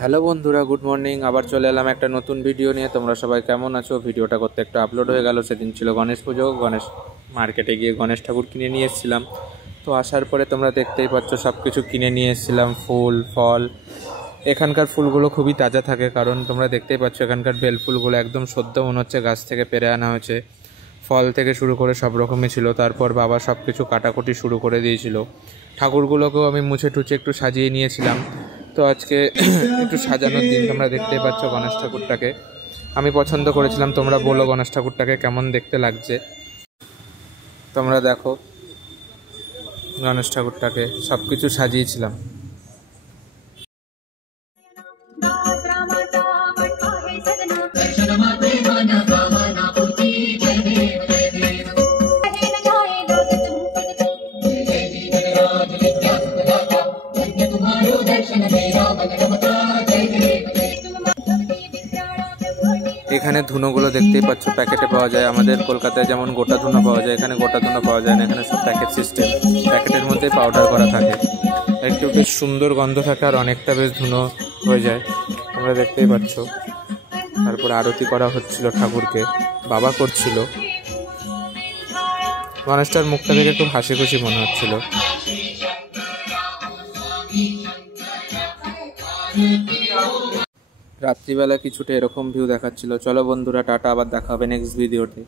Hello বন্ধুরা, good morning. আবার চলে এলাম একটা নতুন ভিডিও নিয়ে। তোমরা সবাই কেমন আছো? ভিডিওটা করতে একটু আপলোড হয়ে গেল। সেদিন ছিল গণেশ পুজো। মার্কেটে গিয়ে গণেশ ঠাকুর কিনে নিয়ে এসেছিলাম। তো আসার পরে তোমরা দেখতেই পাচ্ছ সব কিছু কিনে নিয়ে এসেছিলাম, ফুল ফল। এখানকার ফুলগুলো খুবই তাজা থাকে, কারণ তোমরা দেখতেই পাচ্ছ এখানকার বেল ফুলগুলো একদম সদ্য মনে হচ্ছে গাছ থেকে পেরে আনা হয়েছে। ফল থেকে শুরু করে সব রকমই ছিল। তারপর বাবা সব কিছু কাটাকুটি শুরু করে দিয়েছিল। ঠাকুরগুলোকেও আমি মুছে টুছে একটু সাজিয়ে নিয়েছিলাম। তো আজকে একটু সাজানোর দিন। তোমরা দেখতেই পাচ্ছ গণেশ ঠাকুরটাকে আমি পছন্দ করেছিলাম। তোমরা বলো গণেশ ঠাকুরটাকে কেমন দেখতে লাগছে। তোমরা দেখো গণেশ ঠাকুরটাকে সব কিছু সাজিয়েছিলাম। এখানে ধুনোগুলো দেখতেই পাচ্ছ প্যাকেটে পাওয়া যায়। আমাদের কলকাতায় যেমন গোটা ধুনো পাওয়া যায়, এখানে গোটা ধুনো পাওয়া যায় না। এখানে সব প্যাকেট সিস্টেম, প্যাকেটের মধ্যে পাউডার করা থাকে। একটু বেশ সুন্দর গন্ধ থাকে আর অনেকটা বেশ ধুনো হয়ে যায়। তোমরা দেখতেই পাচ্ছ। তারপর আরতি করা হচ্ছিল ঠাকুরকে, বাবা করছিল। গণেশটার মুখটা দেখে খুব হাসি খুশি মনে হচ্ছিল। রাত্রিবেলা কিছুটা এরকম ভিউ দেখাচ্ছিল। চলো বন্ধুরা, টাটা, আবার দেখা হবে নেক্সট ভিডিওতে।